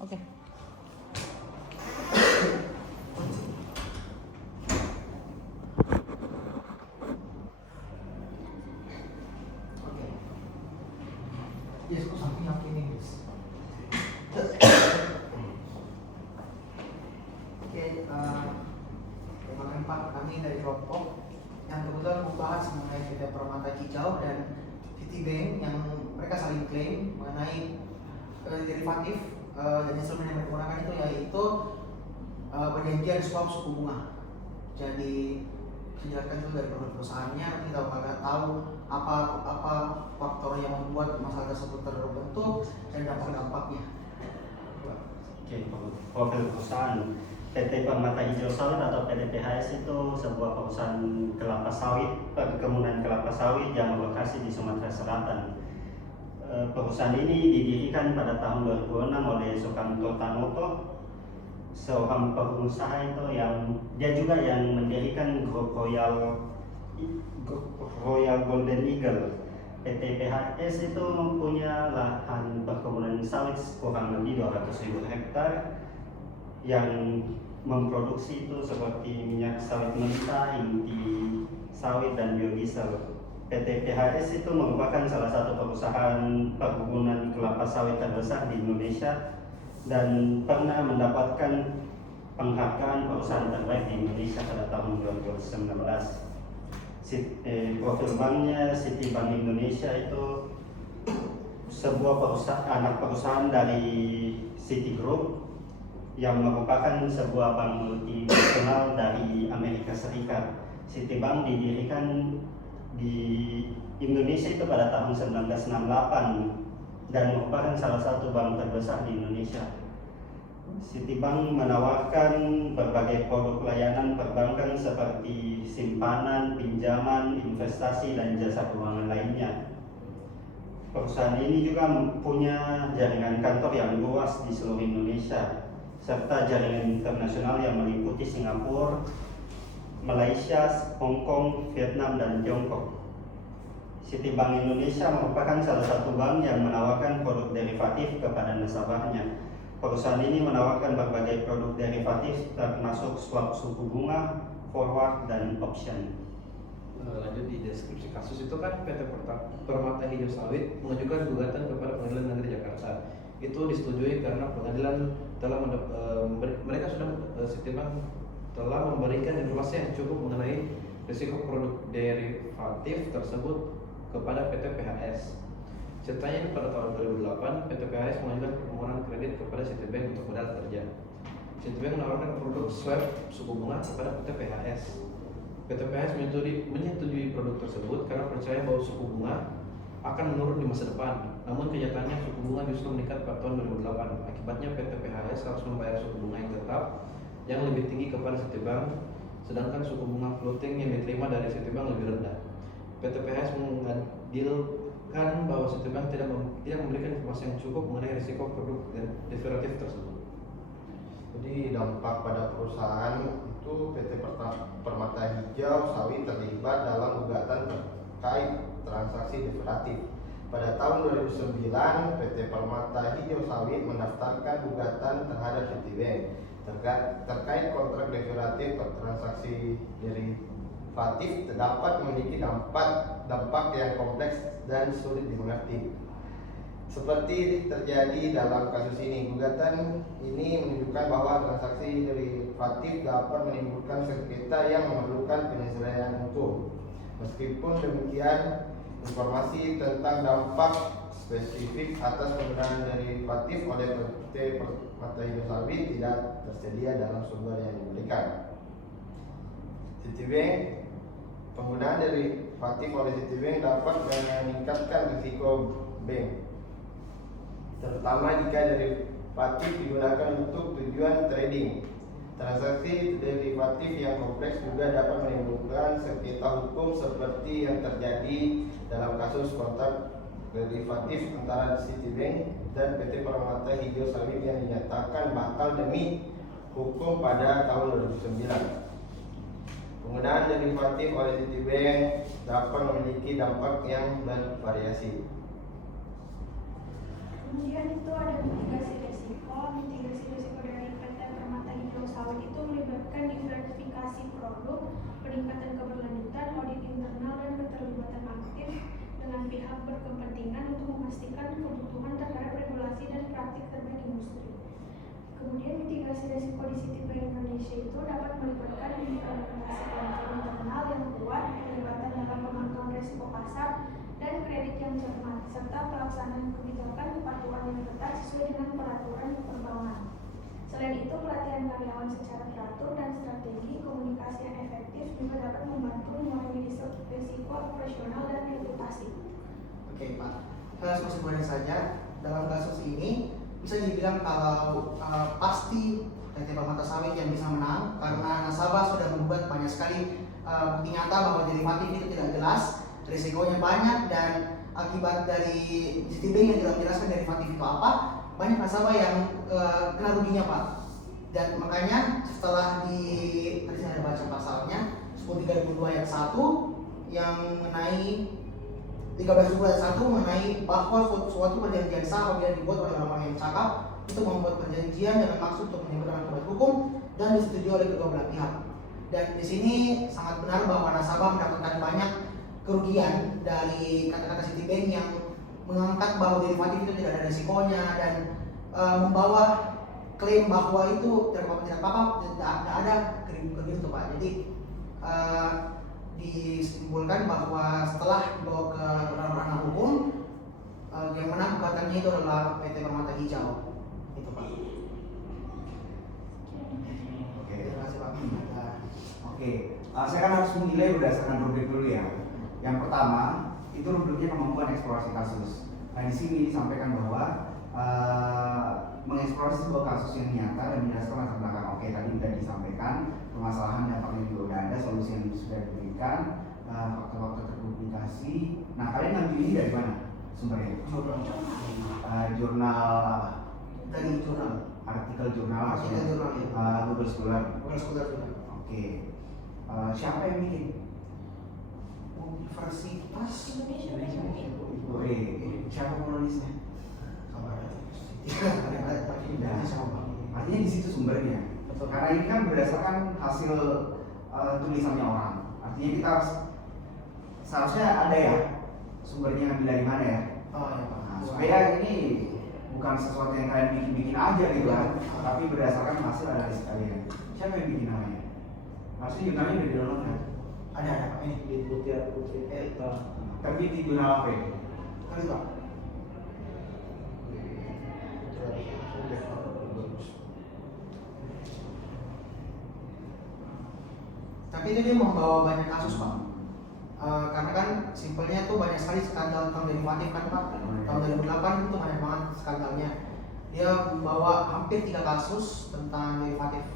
Oke. Yes, kok sampai yang ini, guys. Oke, terima kasih Pak, kami dari kelompok yang kebetulan membahas mengenai PT Permata Hijau dan Citibank yang mereka saling klaim mengenai derivatif dan instrumen yang mereka gunakan itu yaitu perjanjian swap suku bunga. Jadi dijelaskan dulu dari produk perusahaannya, nanti kita bakal tahu apa faktor yang membuat masalah tersebut terbentuk dan dampak-dampaknya. Oke, profil perusahaan PT Permata Hijau Sawit atau PT PHS itu sebuah perusahaan kelapa sawit, perkebunan kelapa sawit yang berlokasi di Sumatera Selatan. Perusahaan ini didirikan pada tahun 2006 oleh Sukamto Tanoto, seorang pengusaha itu yang dia juga yang mendirikan grup Royal Golden Eagle. PT PHS itu punya lahan perkebunan sawit kurang lebih 200.000 hektar yang memproduksi itu seperti minyak sawit mentah, inti sawit dan biodiesel. PT PHS itu merupakan salah satu perusahaan perkebunan kelapa sawit terbesar di Indonesia dan pernah mendapatkan penghargaan perusahaan terbaik di Indonesia pada tahun 2019. Profil banknya Citibank Indonesia itu sebuah anak perusahaan dari Citigroup yang merupakan sebuah bank multinasional dari Amerika Serikat. Citibank didirikan di Indonesia itu pada tahun 1968 dan merupakan salah satu bank terbesar di Indonesia. Citibank menawarkan berbagai produk layanan perbankan seperti simpanan, pinjaman, investasi, dan jasa keuangan lainnya. Perusahaan ini juga punya jaringan kantor yang luas di seluruh Indonesia, serta jaringan internasional yang meliputi Singapura, Malaysia, Hong Kong, Vietnam, dan Tiongkok. Citibank Indonesia merupakan salah satu bank yang menawarkan produk derivatif kepada nasabahnya. Perusahaan ini menawarkan berbagai produk derivatif termasuk swap suku bunga, forward, dan option. Lanjut di deskripsi kasus itu kan PT Permata Hijau Sawit mengajukan gugatan kepada Pengadilan Negeri Jakarta. Itu disetujui karena pengadilan telah Citibank telah memberikan informasi yang cukup mengenai risiko produk derivatif tersebut kepada PT PHS. Ceritanya pada tahun 2008, PT PHS mengajukan permohonan kredit kepada Citibank untuk modal kerja. Citibank menawarkan produk swap suku bunga kepada PT PHS. PT PHS menyetujui produk tersebut karena percaya bahwa suku bunga akan menurun di masa depan. Namun kenyataannya suku bunga justru meningkat pada tahun 2008. Akibatnya PT PHS harus membayar suku bunga yang tetap yang lebih tinggi kepada Citibank, sedangkan suku bunga floating yang diterima dari Citibank lebih rendah. PT PHS mengadilkan bahwa Citibank tidak memberikan informasi yang cukup mengenai risiko produk derivatif tersebut. Jadi dampak pada perusahaan itu PT Permata Hijau Sawit terlibat dalam gugatan terkait transaksi derivatif. Pada tahun 2009, PT Permata Hijau Sawit mendaftarkan gugatan terhadap Citibank terkait kontrak derivatif atau transaksi derivatif dapat memiliki dampak yang kompleks dan sulit dimengerti. Seperti terjadi dalam kasus ini, gugatan ini menunjukkan bahwa transaksi derivatif dapat menimbulkan sengketa yang memerlukan penyelesaian hukum. Meskipun demikian, informasi tentang dampak spesifik atas penggunaan derivatif oleh PT Permata Hijau Sawit tidak tersedia dalam sumber yang diberikan. Citibank, penggunaan derivatif oleh Citibank dapat meningkatkan risiko bank, terutama jika derivatif digunakan untuk tujuan trading. Transaksi derivatif yang kompleks juga dapat menimbulkan sengketa hukum seperti yang terjadi dalam kasus kontrak derivatif antara Citibank dan PT Permata Hijau Sawit yang dinyatakan batal demi hukum pada tahun 2009. Penggunaan derivatif oleh Citibank dapat memiliki dampak yang bervariasi. Kemudian itu ada mitigasi risiko. pihak berkepentingan untuk memastikan kebutuhan terhadap regulasi dan praktik terbaik industri. Kemudian mitigasi risiko di Citibank Indonesia itu dapat melibatkan implementasi kontrol internal yang kuat, keterlibatan dalam pemantauan risiko pasar, dan kredit yang cermat, serta pelaksanaan kebijakan kepatuhan yang ketat sesuai dengan peraturan perbankan. Selain itu, pelatihan karyawan secara teratur dan strategi komunikasi yang efektif juga dapat membantu mengurangi risiko operasional dan reputasi. Oke Pak, saya langsung kesimpulannya saja. Dalam kasus ini bisa dibilang kalau pasti PT Permata Sawit yang bisa menang karena nasabah sudah membuat banyak sekali bukti nyata bahwa derivatif itu tidak jelas, risikonya banyak, dan akibat dari Citibank yang tidak menjelaskan derivatif itu apa, banyak nasabah yang kena ruginya Pak. Dan makanya setelah tadi saya ada baca pasalnya 1032 ayat 1 yang mengenai 13 ayat 1 mengenai bahwa suatu perjanjian sah apabila dibuat oleh orang yang cakap itu membuat perjanjian dengan maksud untuk menyebutkan akibat hukum dan disetujui oleh kedua belah pihak. Dan di sini sangat benar bahwa nasabah mendapatkan banyak kerugian dari kata-kata Citibank yang mengangkat bahwa derivatif itu tidak ada risikonya dan membawa klaim bahwa itu tidak ada kerugian itu Pak. Jadi disimpulkan bahwa setelah dibawa ke ranah hukum, yang menang gugatannya itu adalah PT Permata Hijau. Itu Pak. Oke. Terima kasih Pak. Oke. Saya kan harus menilai berdasarkan rubrik dulu ya. Yang pertama itu rubriknya kemampuan eksplorasi kasus. Nah di sini disampaikan bahwa mengeksplorasi sebuah kasus yang nyata dan menjelaskan latar belakang. Oke, tadi sudah disampaikan permasalahan dampaknya juga sudah ada, solusi yang sudah diberikan, faktor-faktor terpublikasi. Nah, kalian ngambil ini dari mana sumbernya? Jurnal apa? Dari jurnal. Artikel jurnal. Artikel jurnal ya. Google Scholar. Google Scholar juga. Oke. Siapa yang bikin? Universitas Indonesia. Siapa penulisnya? Artinya di situ sumbernya. Karena ini kan berdasarkan hasil tulisannya orang. Artinya kita harus seharusnya ada ya sumbernya ngambil dari mana ya. Oh ya Pak. Nah, supaya ini bukan sesuatu yang kalian bikin-bikin aja gitu kan, tapi berdasarkan hasil analis kalian. Siapa yang bikin namanya? Harusnya jurnalnya udah di-download kan? Ada Pak ini. Di Putih Tapi di jurnal apa ya? Terus Pak. Tapi itu dia membawa banyak kasus Pak. Karena kan simpelnya tuh banyak sekali skandal tentang derivatif kan Pak. Tahun 2008 itu banyak banget skandalnya. Dia membawa hampir 3 kasus tentang derivatif.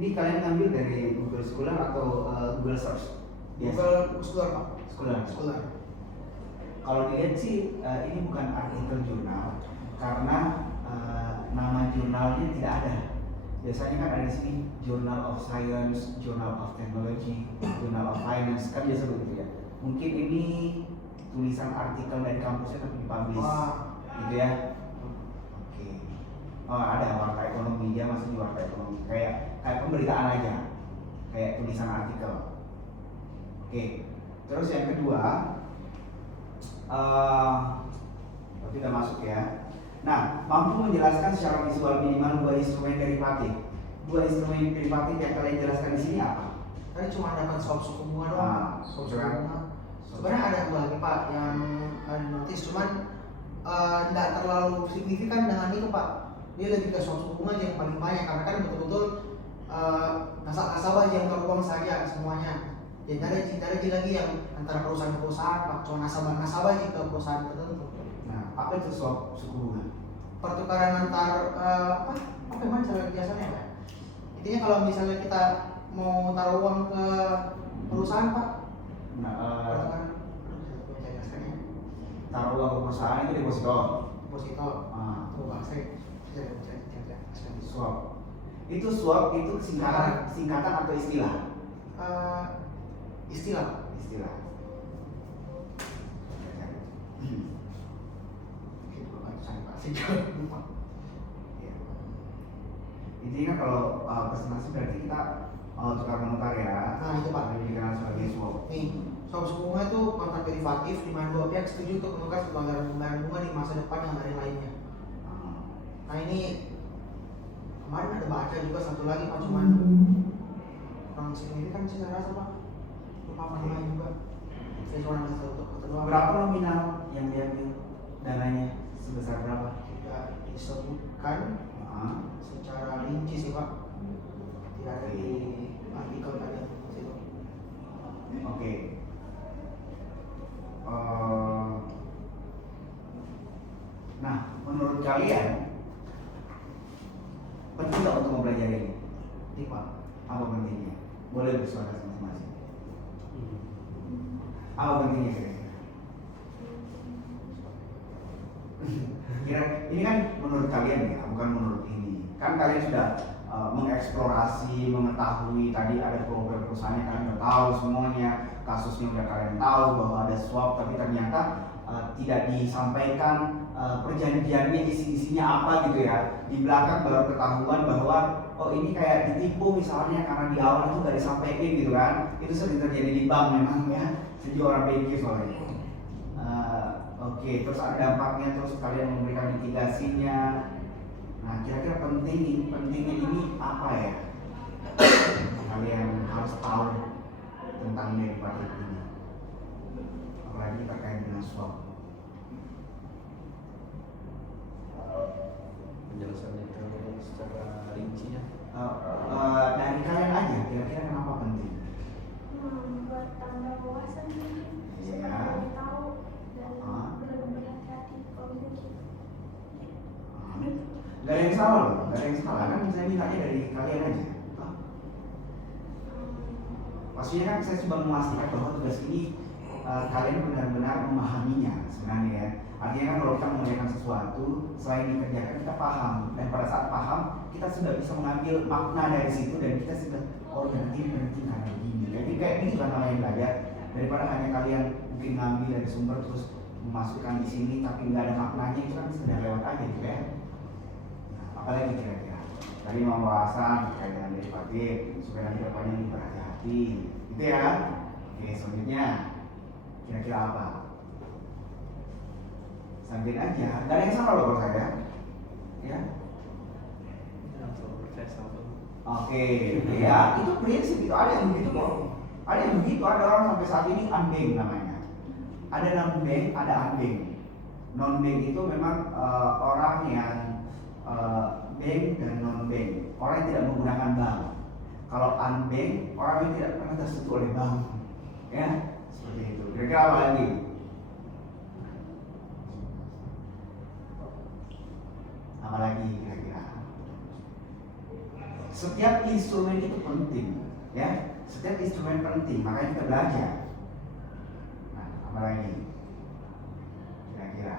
Ini kalian ngambil dari Google Scholar atau Google Search? Google Scholar Pak. Scholar. Kalau dilihat sih ini bukan artikel jurnal karena nama jurnalnya tidak ada. Biasanya kan ada di sini Journal of Science, Journal of Technology, Journal of Finance, kan biasa begitu ya. Mungkin ini tulisan artikel dari kampusnya tapi dipublish, gitu ya. Oke. Oh ada warta ekonomi, dia masuk di warta ekonomi, kayak pemberitaan aja, kayak tulisan artikel. Oke. Terus yang kedua, tidak masuk ya. Nah, mampu menjelaskan secara visual minimal 2 instrumen derivatif. 2 instrumen derivatif yang kalian jelaskan di sini apa? Tadi cuma dapat swap suku bunga doang. Swap suku bunga. Sebenarnya ada 2 lagi Pak yang notice, cuman tidak terlalu signifikan dengan itu Pak. Dia lebih ke swap suku bunga yang paling banyak karena kan betul-betul nasabah yang teruang saja semuanya. Jadi ada lagi yang antara perusahaan-perusahaan Pak, cuma nasabah ke perusahaan tertentu. Nah, apa itu swap suku bunga? Pertukaran antar apa memang cara biasanya Pak? Intinya kalau misalnya kita mau taruh uang ke perusahaan Pak, Nah, taruh uang ke perusahaan itu deposito. deposito. Tuh Pak, saya Swap. Itu swap itu singkatan atau istilah? istilah. Istilah. masih juga lupa. Ya. Intinya kalau presentasi berarti kita tukar menukar ya. Nah itu Pak. Lebih dikenal sebagai swap. Nih, swap suku bunga itu kontrak derivatif di mana dua pihak setuju untuk menukar suku anggaran bunga di masa depan dengan hari lainnya. Nah ini kemarin ada baca juga satu lagi Pak, cuman orang signifikan sih saya rasa Pak. Lupa apa namanya juga. Saya cuma ada satu doang. Berapa nominal yang diambil dananya, sebesar berapa? Tidak disebutkan secara rinci sih Pak. Tidak ada di artikel tadi situ. Oke. Nah, menurut kalian penting nggak untuk mempelajari ini? Penting Pak. Apa pentingnya? Boleh bersuara masing-masing. Apa pentingnya kira-kira? Kira ini kan menurut kalian ya, bukan menurut ini. Kan kalian sudah mengeksplorasi, mengetahui tadi ada program perusahaannya, kalian udah tahu semuanya, kasusnya udah kalian tahu bahwa ada swap, tapi ternyata tidak disampaikan perjanjiannya isinya apa gitu ya. Di belakang baru ketahuan bahwa oh ini kayak ditipu misalnya karena di awal itu nggak disampaikan gitu kan. Itu sering terjadi di bank memang ya. Saya juga orang banking soalnya. Oke, terus ada dampaknya, terus kalian memberikan mitigasinya. Nah, kira-kira pentingnya ini apa ya? Kalian harus tahu tentang derivatif ini. Apalagi terkait dengan swap. Penjelasannya itu secara rincinya. Dari kalian aja, kira-kira kenapa penting? Buat tambah wawasan mungkin Iya. supaya lebih tahu dan lebih berhati-hati kalau gitu. Gak ada yang salah loh, gak ada yang salah kan, saya mintanya dari kalian aja. Maksudnya kan saya coba memastikan bahwa tugas ini kalian benar-benar memahaminya sebenarnya ya. Artinya kan kalau kita mengerjakan sesuatu, selain dikerjakan kita paham, dan pada saat paham kita sudah bisa mengambil makna dari situ dan kita sudah oh ya nanti penting karena begini. Jadi kayak gitu kan namanya belajar, daripada hanya kalian mungkin ngambil dari sumber terus memasukkan di sini tapi nggak ada maknanya, itu kan sudah lewat aja gitu ya. Apalagi kira-kira dari pembahasan terkait dengan derivatif supaya nanti depannya lebih berhati-hati gitu ya. Oke, selanjutnya kira-kira apa? Sambil aja, gak ada yang salah loh kalau saya ya. Oke, ya itu prinsip itu, ada yang begitu kok. Ada yang begitu, ada orang sampai saat ini unbank namanya. Ada non-bank, ada unbank. Non-bank itu memang orang yang bank dan non-bank, orang yang tidak menggunakan bank. Kalau unbank, orang yang tidak pernah tersentuh oleh bank, ya seperti itu. Kira-kira apa lagi? Apa lagi kira-kira? Setiap instrumen itu penting, ya. Setiap instrumen penting, makanya kita belajar. Nah, apa lagi? Kira-kira?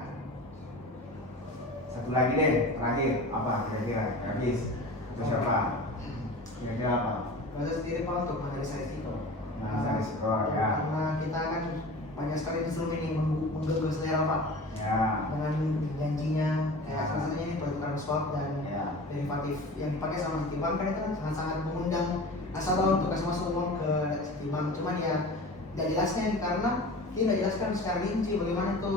Satu lagi deh, terakhir apa kira-kira? Habis itu siapa? Kira-kira apa? Bahasa sendiri Pak untuk menganalisa risiko. Nah, risiko ya. Karena kita kan banyak sekali instrumen yang mengganggu selera Pak. Ya. Dengan janjinya, kayak misalnya ini pertukaran swap dan Ya. derivatif yang dipakai sama Citibank kan itu kan sangat-sangat mengundang nasabah untuk kasih masuk uang ke Citibank. Cuman ya tidak jelasnya karena dia tidak jelaskan secara rinci bagaimana itu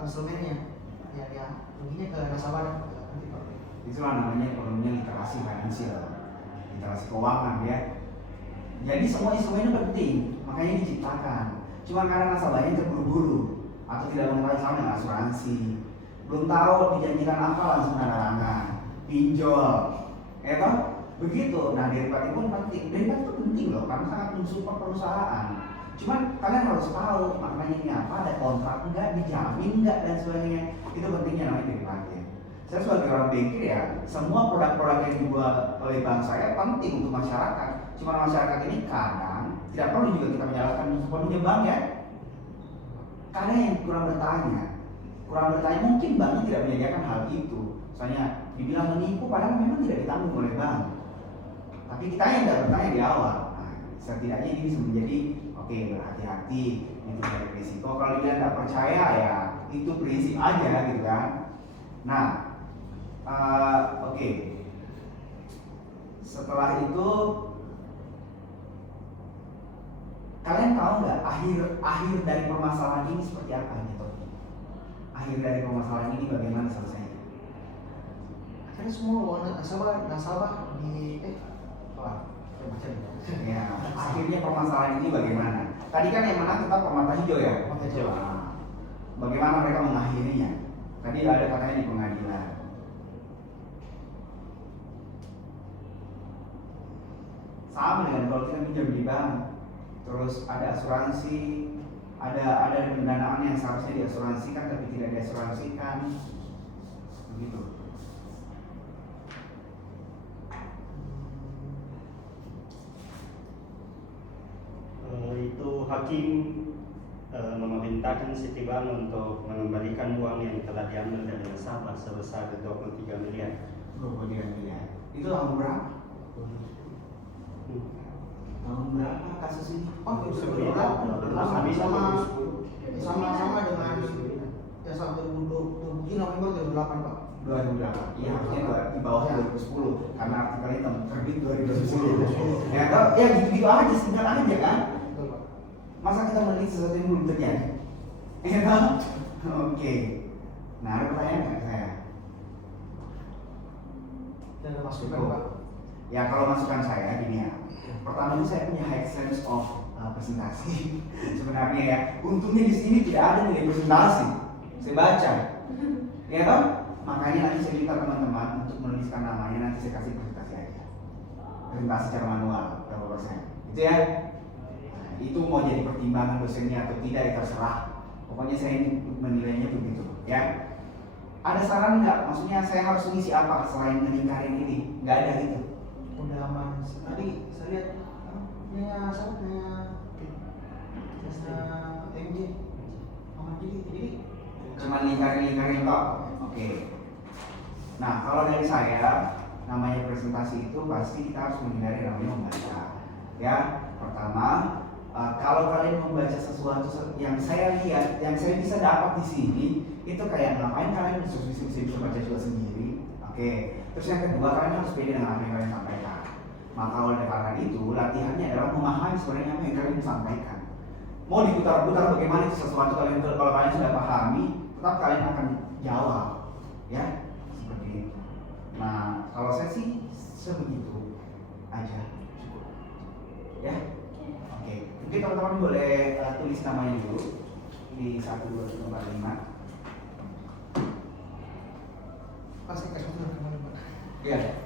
instrumennya. Ya ruginya ke nasabah dan nanti Pak. Itulah namanya ekonominya literasi finansial, literasi keuangan ya. Jadi semua instrumen itu penting, makanya diciptakan. Cuma karena nasabahnya terburu-buru atau tidak mengetahui sama dengan asuransi, belum tahu dijanjikan apa langsung tanda tangan, pinjol, ya toh? Begitu. Nah derivatif pun penting, derivatif itu penting loh karena sangat mensupport perusahaan. Cuman kalian harus tahu maknanya ini apa, ada kontrak enggak, dijamin enggak dan sebagainya. Itu pentingnya namanya derivatif. Saya sebagai orang bankir ya, semua produk-produk yang dibuat oleh bank saya penting untuk masyarakat. Cuma masyarakat ini kadang tidak perlu juga kita menyalahkan sepenuhnya bank ya. Kadang yang kurang bertanya mungkin banknya tidak menyediakan hal itu. Misalnya dibilang menipu padahal memang tidak ditanggung oleh bank. Tapi kita yang tidak bertanya di awal. Nah, setidaknya ini bisa menjadi oke, berhati-hati, itu dari risiko. Kalau dia tidak percaya ya itu prinsip aja gitu kan. Nah, oke. Setelah itu kalian tahu nggak akhir dari permasalahan ini seperti apa gitu? Akhir dari permasalahan ini bagaimana selesainya? Akhirnya semua uang nasabah di Ya, akhirnya permasalahan ini bagaimana? Tadi kan yang menang tetap Permata Hijau ya. Permata Hijau. Nah, bagaimana mereka mengakhirinya? Tadi ada katanya di pengadilan. Sama dengan kalau kita pinjam di bank, terus ada asuransi, ada pendanaan yang seharusnya diasuransikan tapi tidak diasuransikan, begitu. Itu hakim memerintahkan Citibank untuk mengembalikan uang yang telah diambil dari nasabah sebesar 23 miliar. 23 miliar. Itu tahun berapa? Tahun berapa kasus ini? Oh, sama dengan ya sampai 2020 November 2008 Pak. 2008. Iya, harusnya di bawah 2010 karena artikelnya terbit 2010. Ya, ya gitu-gitu aja, singkat aja kan? Masa kita meneliti sesuatu yang belum terjadi? Ya kan? Oke. Nah, ada pertanyaan nggak ke saya? Dan masukan Pak. Ya, kalau masukan saya gini ya. Pertama ini saya punya high sense of presentasi. Sebenarnya ya, untungnya di sini tidak ada nilai presentasi. Saya baca. Ya kan? Makanya nanti saya minta teman-teman untuk menuliskan namanya, nanti saya kasih presentasi aja. Presentasi secara manual berapa persen. Gitu ya. Nah, itu mau jadi pertimbangan dosennya atau tidak ya terserah. Pokoknya saya menilainya begitu, ya. Ada saran nggak? Maksudnya saya harus mengisi apa selain meningkarin ini? Nggak ada gitu. Udah aman. Tadi saya lihat punya MJ aman jadi Cuma lingkarin kok. Oke. Nah, kalau dari saya, namanya presentasi itu pasti kita harus menghindari namanya membaca. Ya, pertama, kalau kalian membaca sesuatu yang saya lihat, yang saya bisa dapat di sini, itu kayak ngapain kalian bisa baca juga sendiri. Oke. Terus yang kedua, kalian harus pede dengan apa yang kalian sampaikan. Maka oleh karena itu, latihannya adalah memahami sebenarnya apa yang kalian sampaikan. Mau diputar-putar bagaimana itu sesuatu kalau kalian sudah pahami, tetap kalian akan jawab, ya seperti itu. Nah, kalau saya sih sebegitu aja cukup, ya. Oke, mungkin teman-teman boleh tulis namanya dulu di 1, 2, 3, 4, 5. pasti kasih Pak. Iya.